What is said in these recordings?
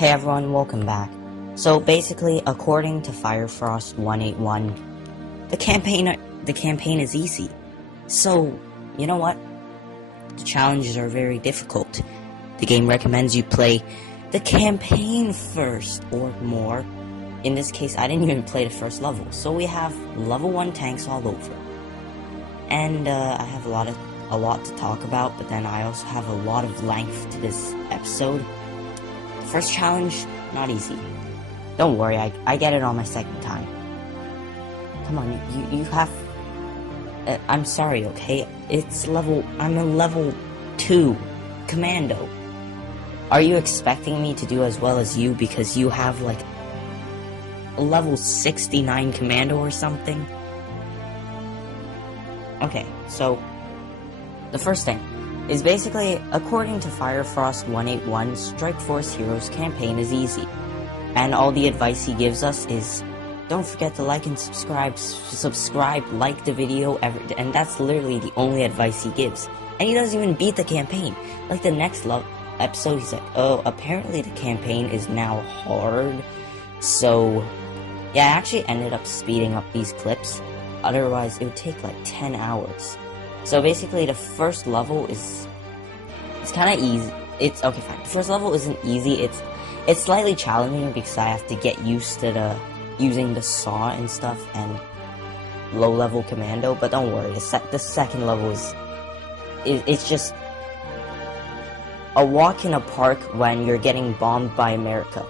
Hey everyone, welcome back. So basically, according to Firefrost 181, the campaign is easy. So, you know what? The challenges are very difficult. The game recommends you play the campaign first or more. In this case, I didn't even play the first level, so we have level 1 tanks all over. And I have a lot to talk about, but then I also have a lot of length to this episode. First challenge, not easy. Don't worry, I get it on my second time. Come on, you have... I'm sorry, okay? I'm a level 2 commando. Are you expecting me to do as well as you because you have like a level 69 commando or something? Okay, so the first thing is basically, according to Firefrost 181, Strike Force Heroes campaign is easy. And all the advice he gives us is, don't forget to like and subscribe, like the video, and that's literally the only advice he gives. And he doesn't even beat the campaign. Like the next episode, he's like, oh, apparently the campaign is now hard. So, yeah, I actually ended up speeding up these clips. Otherwise, it would take like 10 hours. So basically, the first level it's kind of easy. It's okay, fine. The first level isn't easy. It's slightly challenging because I have to get used to using the saw and stuff and low level commando. But don't worry, the second level it's just a walk in a park when you're getting bombed by America.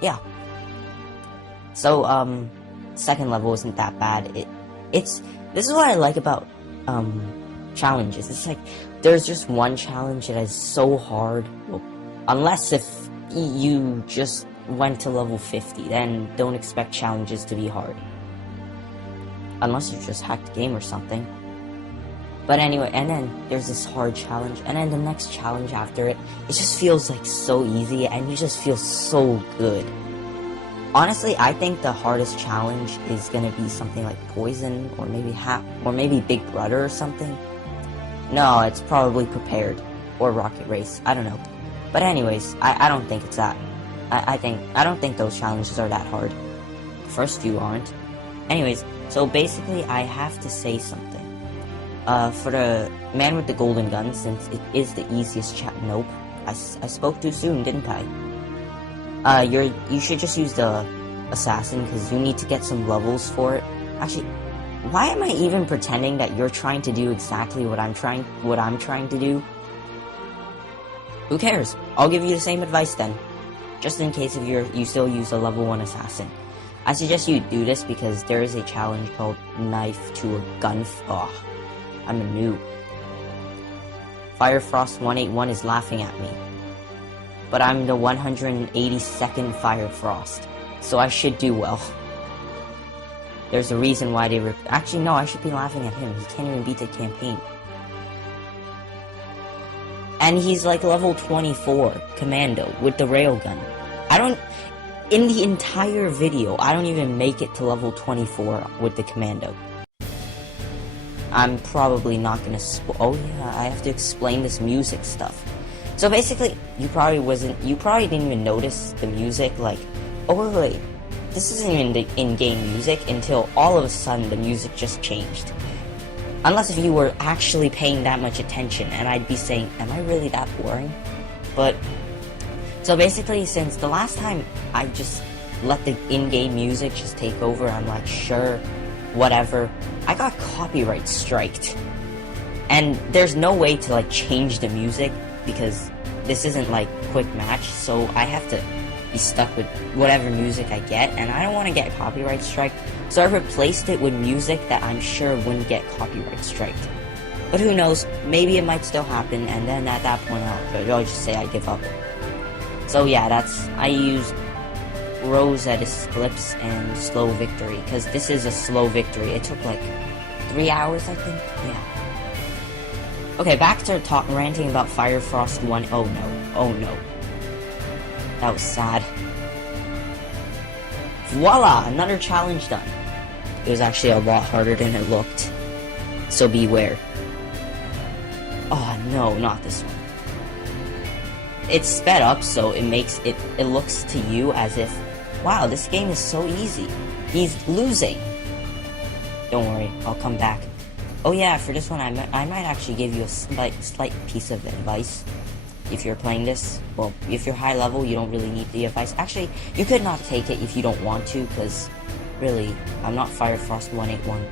Yeah. So second level isn't that bad. This is what I like about challenges. It's like there's just one challenge that is so hard, well, unless if you just went to level 50, then don't expect challenges to be hard, unless you just hacked the game or something. But anyway, and then there's this hard challenge, and then the next challenge after it just feels like so easy, and you just feel so good. Honestly, I think the hardest challenge is gonna be something like Poison, or maybe Big Brother or something. No, it's probably Prepared, or Rocket Race, I don't know. But anyways, I don't think it's that. I don't think those challenges are that hard. The first few aren't. Anyways, so basically I have to say something. For the man with the golden gun, since it is the easiest nope. I spoke too soon, didn't I? You should just use the assassin because you need to get some levels for it. Actually, why am I even pretending that you're trying to do exactly what I'm trying to do? Who cares? I'll give you the same advice then. Just in case if you still use a level 1 assassin. I suggest you do this because there is a challenge called Knife to a Gun. Oh, I'm a noob. Firefrost 181 is laughing at me. But I'm the 182nd Firefrost, so I should do well. There's a reason why they actually, no, I should be laughing at him. He can't even beat the campaign. And he's like level 24 commando with the railgun. In the entire video, I don't even make it to level 24 with the commando. I'm probably not gonna oh yeah, I have to explain this music stuff. So basically, you probably didn't even notice the music, like, oh wait, this isn't even the in-game music until all of a sudden the music just changed. Unless if you were actually paying that much attention, and I'd be saying, am I really that boring? But, so basically, since the last time I just let the in-game music just take over, I'm like, sure, whatever, I got copyright striked. And there's no way to like change the music, because this isn't like quick match, so I have to be stuck with whatever music I get, and I don't want to get copyright striked, so I replaced it with music that I'm sure wouldn't get copyright striked. But who knows, maybe it might still happen, and then at that point I'll just say I give up. So yeah, I used Rose Edis Clips and Slow Victory, because this is a slow victory. It took like 3 hours, I think, yeah. Okay, back to ranting about Firefrost 1. Oh no. That was sad. Voila! Another challenge done. It was actually a lot harder than it looked. So beware. Oh no, not this one. it's sped up, so it makes it looks to you as if, wow, this game is so easy. He's losing. Don't worry, I'll come back. Oh yeah, for this one, I might actually give you a slight piece of advice. If you're playing this, well, if you're high level, you don't really need the advice. Actually, you could not take it if you don't want to, because, really, I'm not Firefrost 181.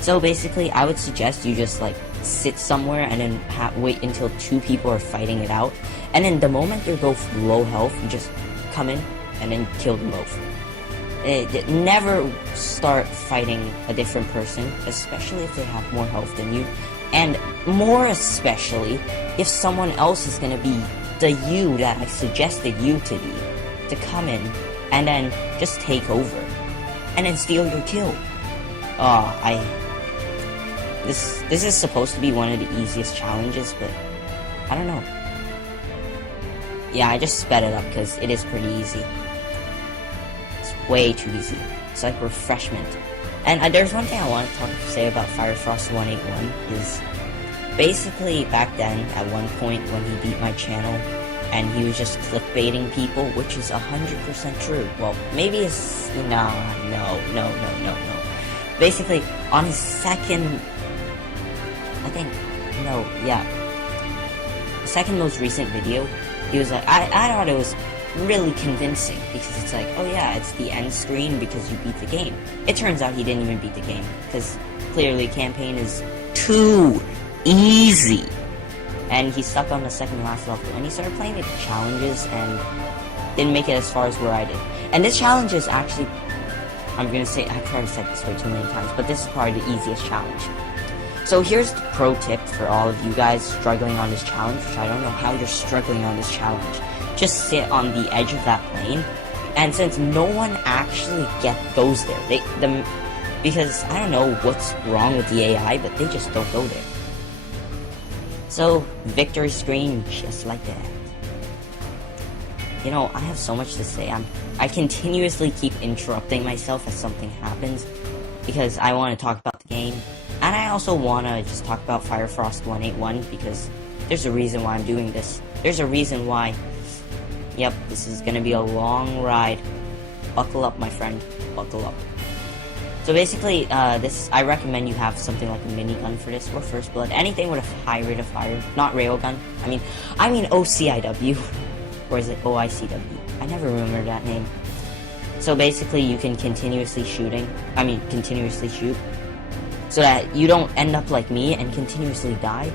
So basically, I would suggest you just, like, sit somewhere and then wait until 2 people are fighting it out. And then the moment they're both low health, you just come in and then kill them both. Never start fighting a different person, especially if they have more health than you. And more especially, if someone else is gonna be the you that I suggested you to be, to come in and then just take over and then steal your kill. This is supposed to be one of the easiest challenges, but I don't know. Yeah, I just sped it up because it is pretty easy. It's way too easy. It's like refreshment. And there's one thing I want to say about Firefrost 181 is basically back then, at one point when he beat my channel, and he was just clickbaiting people, which is 100% true. Well, maybe it's... no. Basically, on his second... second most recent video, he was like, I thought it was really convincing, because it's like, oh yeah, it's the end screen because you beat the game. It turns out he didn't even beat the game, because clearly Champlain is too easy. And he stuck on the second last level, and he started playing the challenges and didn't make it as far as where I did. And this challenge is actually, I'm gonna say, I've probably said this way too many times, but this is probably the easiest challenge. So here's the pro tip for all of you guys struggling on this challenge, which I don't know how you're struggling on this challenge. Just sit on the edge of that plane, and since no one actually goes there, because I don't know what's wrong with the AI, but they just don't go there. So, victory screen, just like that. You know, I have so much to say. I continuously keep interrupting myself as something happens, because I want to talk about the game, and I also want to just talk about Firefrost 181, because there's a reason why I'm doing this. There's a reason why. Yep, this is gonna be a long ride. Buckle up, my friend. Buckle up. So basically, I recommend you have something like a minigun for this, or First Blood. Anything with a high rate of fire. Not railgun. I mean OCIW. Or is it OICW? I never remember that name. So basically, you can continuously shoot. So that you don't end up like me and continuously die.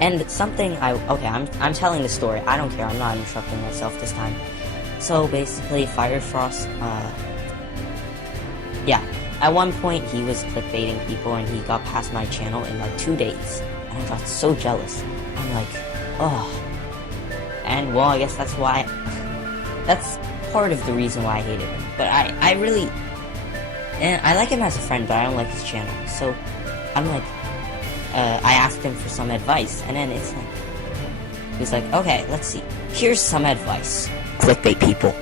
And something I'm telling the story. I don't care. I'm not interrupting myself this time. So basically, Firefrost, yeah. At one point, he was clickbaiting people, and he got past my channel in like 2 days. And I got so jealous. I'm like, oh. And well, I guess that's part of the reason why I hated him. But I really, and I like him as a friend, but I don't like his channel. So I'm like, I asked him for some advice, and then it's like, he's like, okay, let's see. Here's some advice. Clickbait people.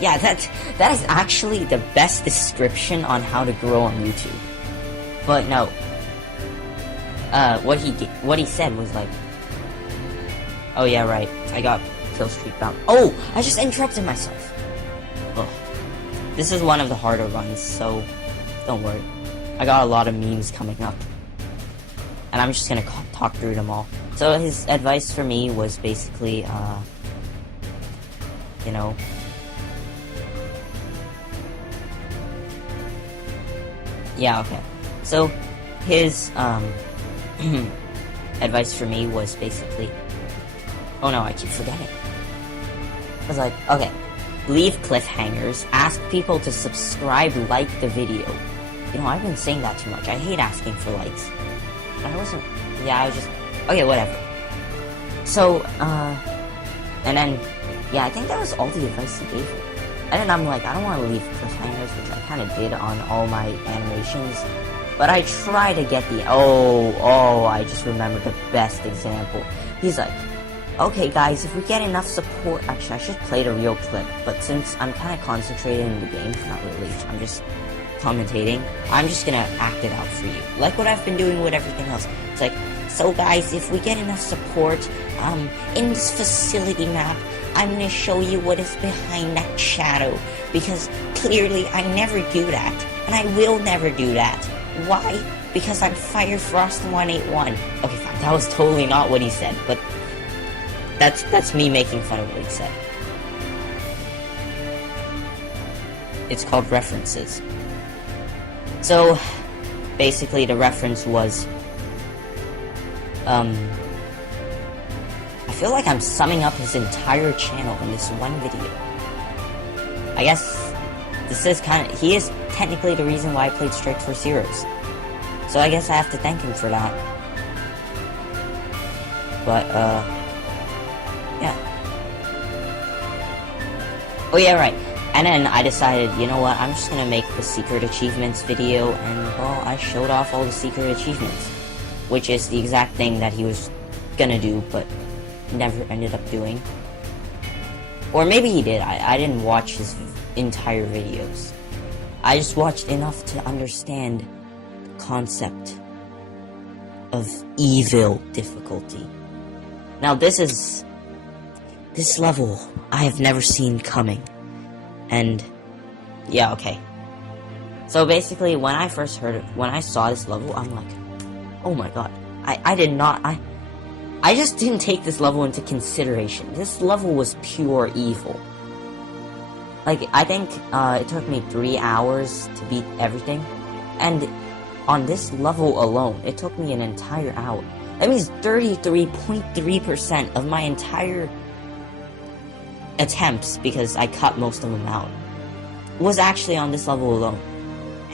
Yeah, that is actually the best description on how to grow on YouTube. But no. What he said was like, oh yeah, right, I got kill streak bound. Oh, I just interrupted myself. Ugh. This is one of the harder runs, so don't worry. I got a lot of memes coming up, and I'm just gonna talk through them all. So his advice for me was basically, you know, yeah, okay. So his advice for me was basically, oh no, I keep forgetting. I was like, okay, leave cliffhangers, ask people to subscribe, like the video. You know, I've been saying that too much. I hate asking for likes. I was just, okay, whatever. So, and then, yeah, I think that was all the advice he gave me. And then I'm like, I don't want to leave cliffhangers, which I kind of did on all my animations. But I try to get the, I just remembered the best example. He's like, okay guys, if we get enough support, actually I should play the real clip, but since I'm kind of concentrated in the game, not really, I'm just commentating, I'm just gonna act it out for you, like what I've been doing with everything else. It's like, so guys, if we get enough support, in this facility map, I'm gonna show you what is behind that shadow, because clearly I never do that, and I will never do that. Why? Because I'm Fire Frost 181. Okay, fine, that was totally not what he said, but that's me making fun of what he said. It's called references. So, basically the reference was, I feel like I'm summing up his entire channel in this one video. I guess this is he is technically the reason why I played Strike Force Heroes. So I guess I have to thank him for that. But, yeah. Oh yeah, right. And then I decided, you know what, I'm just gonna make the secret achievements video, and, well, I showed off all the secret achievements. Which is the exact thing that he was gonna do, but never ended up doing. Or maybe he did. I didn't watch his entire videos. I just watched enough to understand the concept of evil difficulty. Now this level I have never seen coming. And yeah, okay. So basically when I first when I saw this level, I'm like, oh my god. I just didn't take this level into consideration. This level was pure evil. Like, I think it took me 3 hours to beat everything. And on this level alone, it took me an entire hour. That means 33.3% of my entire attempts, because I cut most of them out, was actually on this level alone.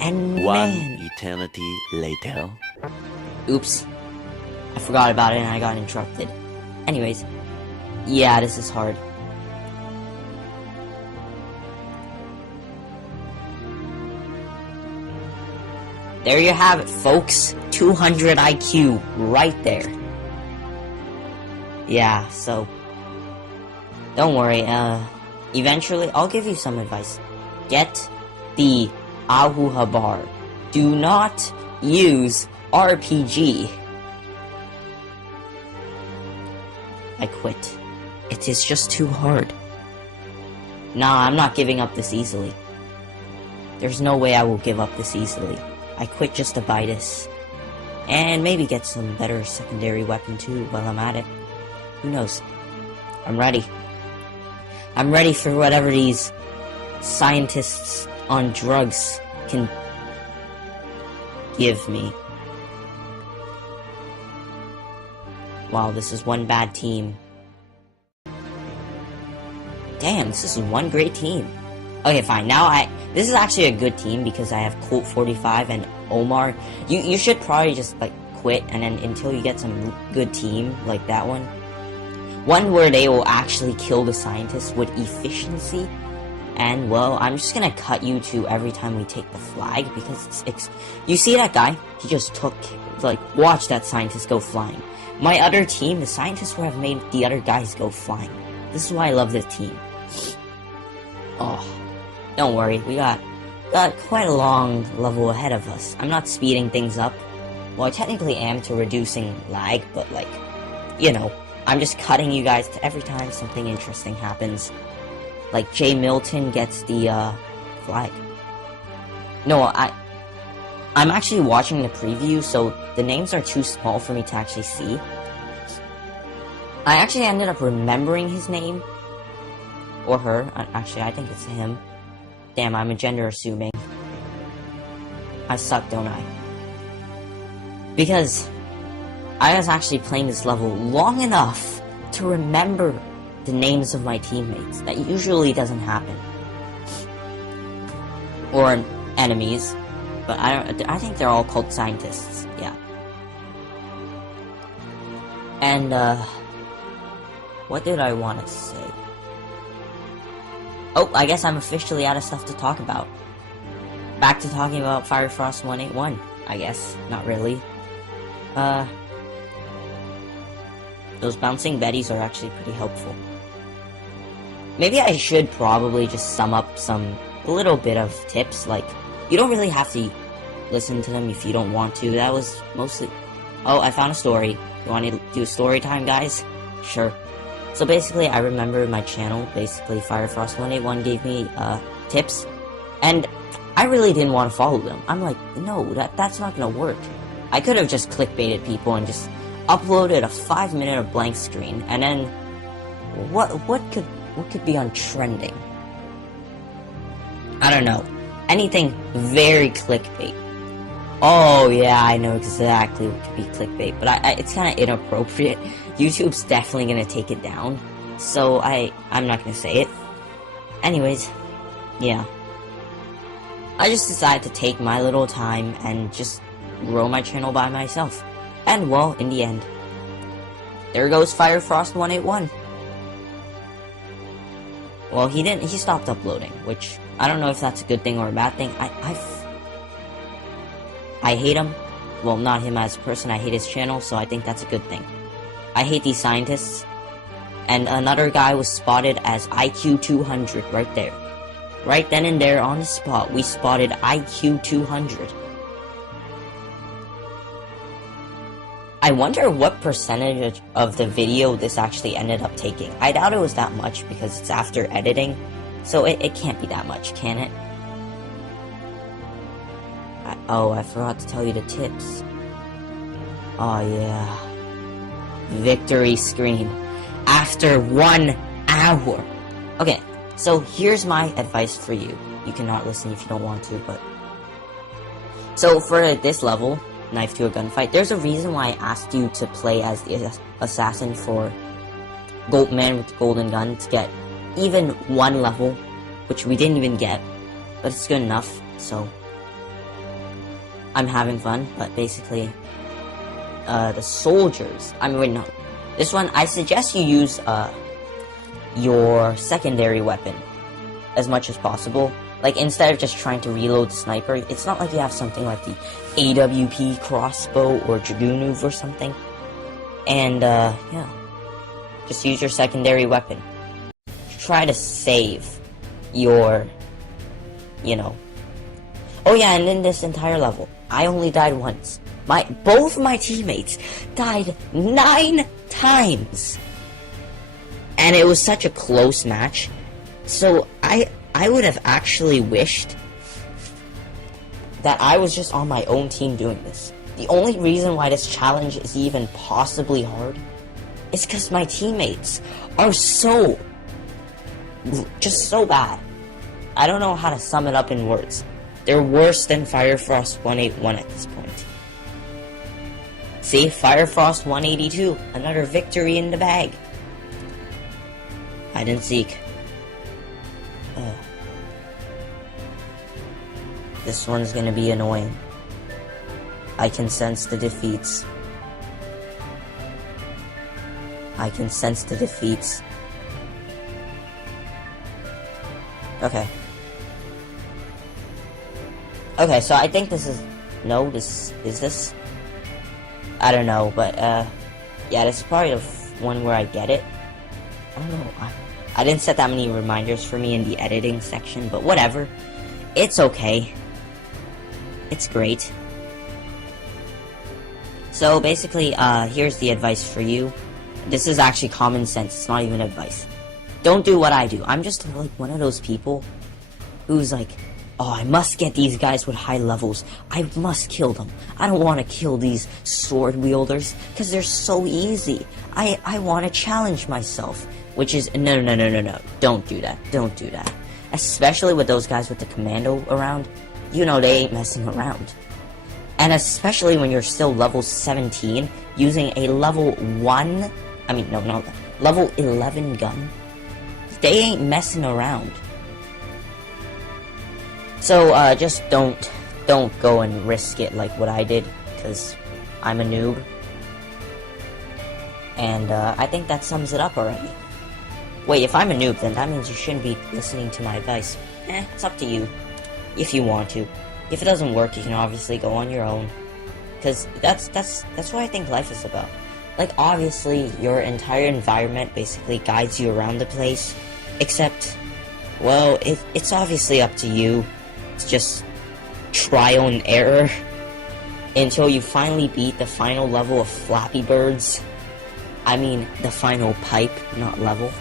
And one man, eternity later. Oops. I forgot about it and I got interrupted. Anyways, yeah, this is hard. There you have it, folks. 200 IQ right there. Yeah, so don't worry, eventually I'll give you some advice. Get the Ahuha bar. Do not use RPG. I quit. It is just too hard. Nah, I'm not giving up this easily. There's no way I will give up this easily. I quit just to buy this. And maybe get some better secondary weapon too while I'm at it. Who knows? I'm ready. I'm ready for whatever these scientists on drugs can give me. Wow, this is one bad team. Damn, this is one great team. Okay, fine. Now this is actually a good team because I have Colt 45 and Omar. You should probably just like quit and then until you get some good team like that one. One where they will actually kill the scientists with efficiency. And well, I'm just gonna cut you to every time we take the flag because you see that guy? He just took, like, watch that scientist go flying. My other team, the scientists would have made the other guys go flying. This is why I love this team. Oh, don't worry, we got quite a long level ahead of us. I'm not speeding things up. Well, I technically am to reducing lag, but like, you know, I'm just cutting you guys to every time something interesting happens. Like Jay Milton gets the flag. No, I'm actually watching the preview, so the names are too small for me to actually see. I actually ended up remembering his name. Or her. Actually, I think it's him. Damn, I'm a gender assuming. I suck, don't I? Because I was actually playing this level long enough to remember the names of my teammates. That usually doesn't happen. Or enemies. But I think they're all called scientists. Yeah. And, what did I want to say? Oh, I guess I'm officially out of stuff to talk about. Back to talking about Fire Frost 181, I guess. Not really. Those bouncing Bettys are actually pretty helpful. Maybe I should probably just sum up a little bit of tips, like, you don't really have to listen to them if you don't want to. That was mostly... Oh, I found a story. You want to do story time, guys? Sure. So basically, I remember my channel, basically Firefrost181 gave me tips, and I really didn't want to follow them. I'm like, no, that's not gonna work. I could have just clickbaited people and just uploaded a 5-minute of blank screen, and then what could be on trending? I don't know. Anything very clickbait. Oh yeah, I know exactly what could be clickbait, but it's kind of inappropriate. YouTube's definitely gonna take it down, so I'm not gonna say it. Anyways, yeah. I just decided to take my little time and just grow my channel by myself. And well, in the end, there goes Firefrost181. Well, he stopped uploading, which I don't know if that's a good thing or a bad thing. I hate him. Well, not him as a person, I hate his channel, so I think that's a good thing. I hate these scientists. And another guy was spotted as IQ 200 right there. Right then and there on the spot, we spotted IQ 200. I wonder what percentage of the video this actually ended up taking. I doubt it was that much because it's after editing, so it can't be that much, can it? I forgot to tell you the tips. Oh yeah. Victory screen. After 1 hour. Okay, so here's my advice for you. You cannot listen if you don't want to, but... So for this level, knife to a gunfight, there's a reason why I asked you to play as the assassin for Man with the golden gun to get even 1 level, which we didn't even get, but it's good enough, so... I'm having fun, but basically, the soldiers, wait, no. This one, I suggest you use, your secondary weapon as much as possible. Like, instead of just trying to reload the sniper, it's not like you have something like the AWP crossbow or Dragunov or something. And, yeah. Just use your secondary weapon. Try to save your, you know. Oh yeah, and in this entire level, I only died once. Both my teammates died 9 times. And it was such a close match. So I would have actually wished that I was just on my own team doing this. The only reason why this challenge is even possibly hard is because my teammates are just so bad. I don't know how to sum it up in words. They're worse than Firefrost181 at this point. See, Firefrost182, another victory in the bag. Hide and seek. This one's gonna be annoying. I can sense the defeats. I can sense the defeats. Okay. Okay, so I think this is... No, is this? I don't know, but, yeah, this is probably the one where I get it. I don't know. I didn't set that many reminders for me in the editing section, but whatever. It's okay. It's great. So, basically, here's the advice for you. This is actually common sense. It's not even advice. Don't do what I do. I'm just, like, one of those people who's like... Oh, I must get these guys with high levels. I must kill them. I don't want to kill these sword wielders, because they're so easy. I want to challenge myself. Which is, no. Don't do that. Don't do that. Especially with those guys with the commando around. You know they ain't messing around. And especially when you're still level 17, using a level 1... level 11 gun. They ain't messing around. So, just don't go and risk it like what I did, because I'm a noob. And, I think that sums it up already. Wait, if I'm a noob, then that means you shouldn't be listening to my advice. It's up to you, if you want to. If it doesn't work, you can obviously go on your own. Because that's what I think life is about. Like, obviously, your entire environment basically guides you around the place, except, well, it's obviously up to you. It's just trial and error until you finally beat the final level of Flappy Birds. I mean the final pipe, not level.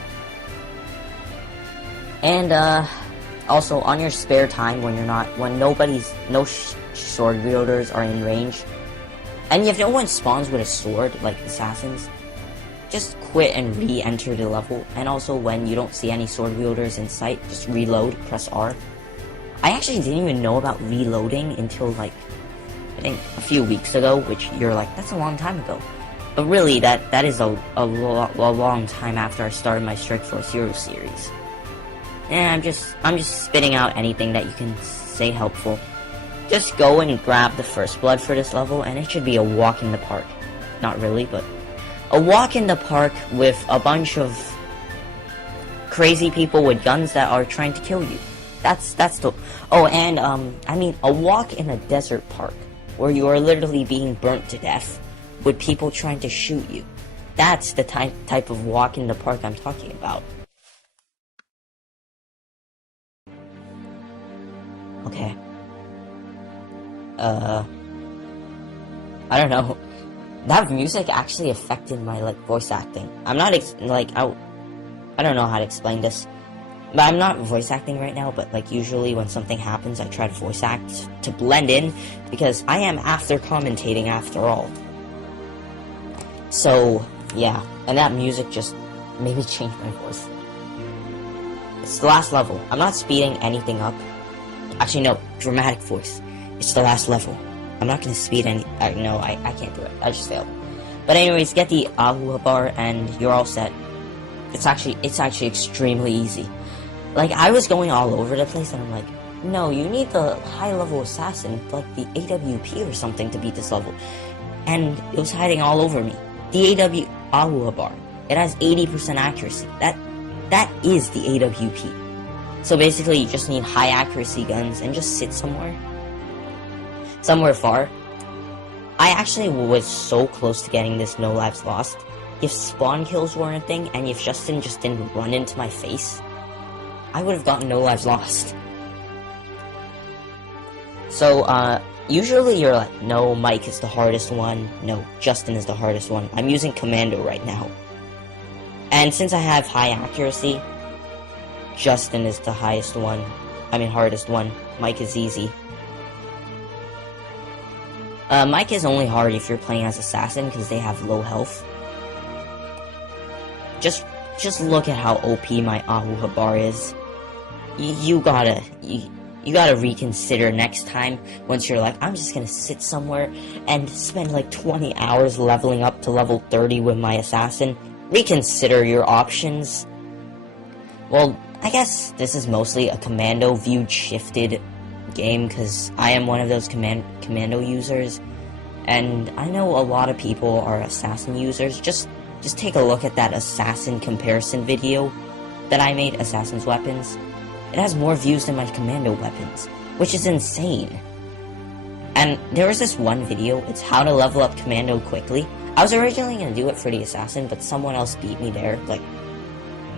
And also on your spare time when no sword wielders are in range, and if no one spawns with a sword like assassins, just quit and re-enter the level. And also when you don't see any sword wielders in sight, just reload, press R. I actually didn't even know about reloading until like I think a few weeks ago, which you're like, that's a long time ago. But really, that is a long time after I started my Strike Force Hero series. And I'm just spitting out anything that you can say helpful. Just go and grab the first blood for this level, and it should be a walk in the park. Not really, but a walk in the park with a bunch of crazy people with guns that are trying to kill you. That's the... Oh, and, I mean, a walk in a desert park, where you are literally being burnt to death, with people trying to shoot you. That's the type of walk in the park I'm talking about. Okay. I don't know. That music actually affected my, like, voice acting. I'm not, I don't know how to explain this. But I'm not voice acting right now, but, like, usually when something happens, I try to voice act to blend in, because I am after commentating after all. So, yeah. And that music just made me change my voice. It's the last level. I'm not speeding anything up. Actually, no. Dramatic voice. It's the last level. I'm not gonna speed any... no, I can't do it. I just failed. But anyways, get the Ahua bar and you're all set. It's actually extremely easy. Like, I was going all over the place and I'm like, no, you need the high-level assassin, like the AWP or something to beat this level. And it was hiding all over me. The Ahua bar. It has 80% accuracy. That is the AWP. So basically, you just need high accuracy guns and just sit somewhere far. I actually was so close to getting this no lives lost. If spawn kills weren't a thing, and if Justin just didn't run into my face, I would have gotten no lives lost. So, usually you're like, no, Mike is the hardest one, no, Justin is the hardest one. I'm using Commando right now. And since I have high accuracy, Justin is the hardest one. Mike is easy. Mike is only hard if you're playing as Assassin, because they have low health. Just look at how OP my Ahua bar is. You gotta reconsider next time, once you're like, I'm just gonna sit somewhere and spend like 20 hours leveling up to level 30 with my Assassin. Reconsider your options. Well, I guess this is mostly a Commando viewed shifted game, because I am one of those Commando users, and I know a lot of people are Assassin users. Just take a look at that Assassin comparison video that I made, Assassin's Weapons. It has more views than my Commando weapons, which is insane. And there was this one video, it's how to level up Commando quickly. I was originally going to do it for the Assassin, but someone else beat me there, like,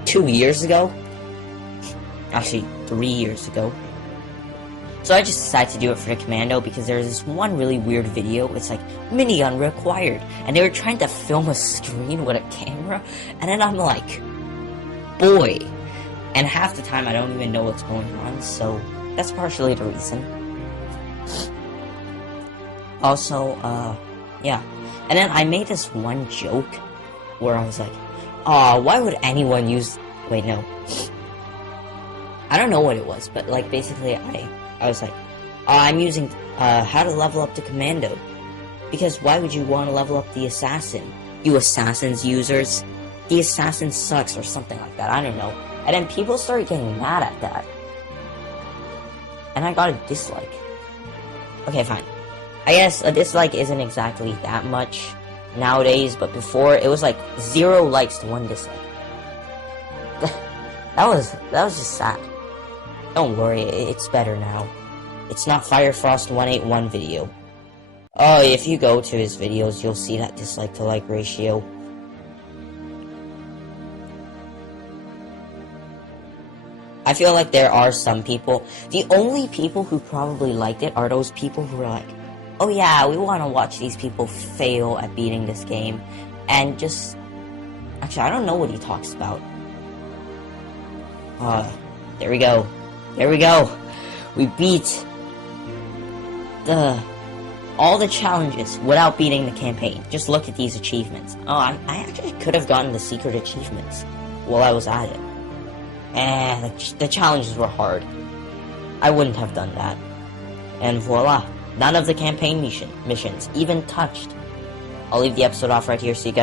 2 years ago. Actually, 3 years ago. So I just decided to do it for the Commando, because there's this one really weird video. It's like, minigun required. And they were trying to film a screen with a camera. And then I'm like, boy. And half the time I don't even know what's going on. So that's partially the reason. Also, yeah. And then I made this one joke where I was like, aw, why would anyone use... Wait, no. I don't know what it was, but, like, basically I was like, I'm using, how to level up the Commando. Because why would you want to level up the Assassin? You Assassins users. The Assassin sucks, or something like that, I don't know. And then people started getting mad at that. And I got a dislike. Okay, fine. I guess a dislike isn't exactly that much nowadays, but before, it was like 0 likes to 1 dislike. that was just sad. Don't worry, it's better now. It's not Firefrost181 video. Oh, if you go to his videos, you'll see that dislike to like ratio. I feel like there are some people, the only people who probably liked it are those people who are like, oh yeah, we want to watch these people fail at beating this game, and just Actually, I don't know what he talks about. There we go. There we go. We beat all the challenges without beating the campaign. Just look at these achievements. Oh, I actually could have gotten the secret achievements while I was at it. And the challenges were hard. I wouldn't have done that. And voila, none of the campaign missions even touched. I'll leave the episode off right here so you guys